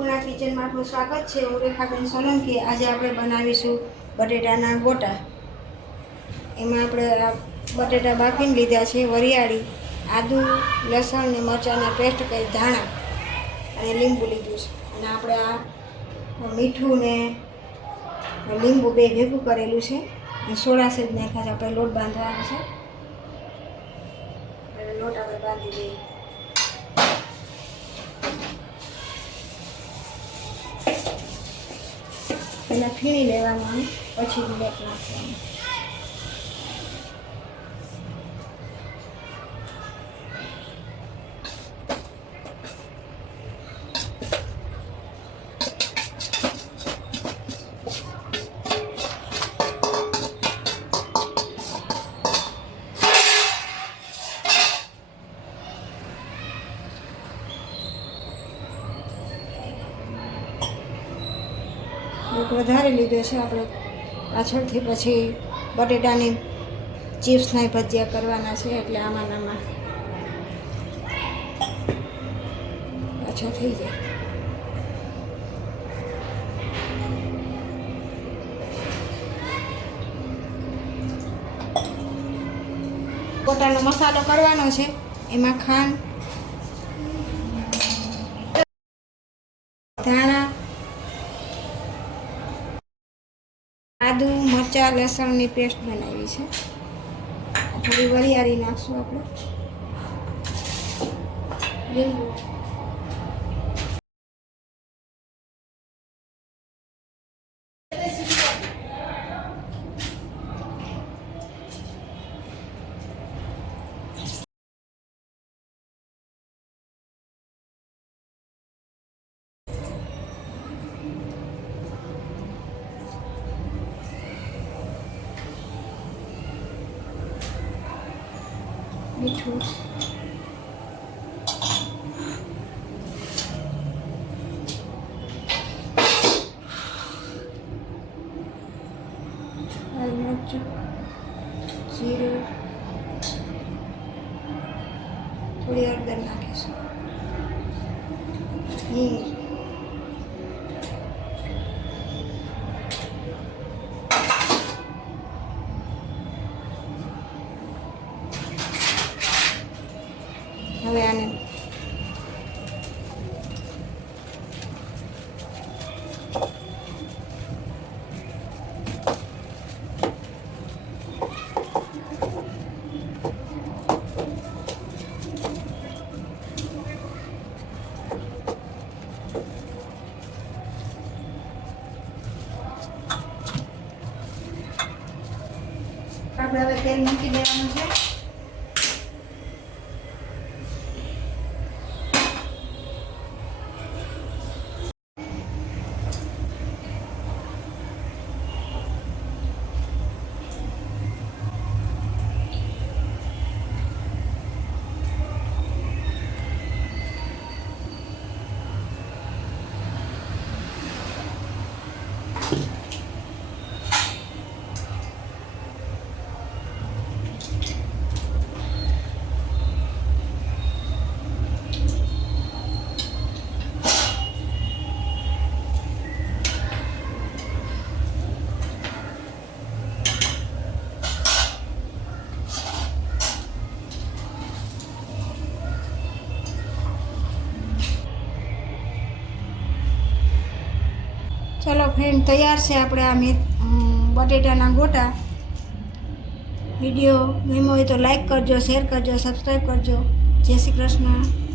ખુશ્બુના કિચનમાં આપનું સ્વાગત છે। હું રેખાબેન સોલંકી। આજે આપણે બનાવીશું બટેટાના ગોટા। એમાં આપણે બટેટા બાફીને લીધા છે, વરિયાળી, આદુ, લસણ ને મરચાંના પેસ્ટ કરી, ધાણા અને લીંબુ લીધું છે। અને આપણે આ મીઠું ને લીંબુ બે ભેગું કરેલું છે અને સોડા સેજ નાખ્યા છે। આપણે લોટ બાંધવાનો છે, લોટ આપણે બાંધી દઈએ। પહેલાં ફીણી લેવાનું, પછી લોટ નાખવાનો। લોટ વધારે લીધો છે આપણે પાછળથી, પછી બટેટાની ચિપ્સના ભજીયા કરવાના છે, એટલે આમાં પાછા થઈ જાય। ગોટાનો મસાલો કરવાનો છે, એમાં ખાંડ, ધાણા, આદુ, મરચાં, લસણની પેસ્ટ બનાવી છે। થોડી વરિયાળી નાખશું આપણે, લીંબુ, મીઠું, લાલ મરચું, જીરું, થોડી હળદર નાખીશું, હિંગ, હવે આને આપણે હવે તેલ મૂકી દેવાનું છે। ચલો ફ્રેન્ડ, તૈયાર છે આપણે આ બટેટાના ગોટા। વિડીયો ગમ્યો હોય તો લાઈક કરજો, શેર કરજો, સબસ્ક્રાઈબ કરજો। જય શ્રી કૃષ્ણ।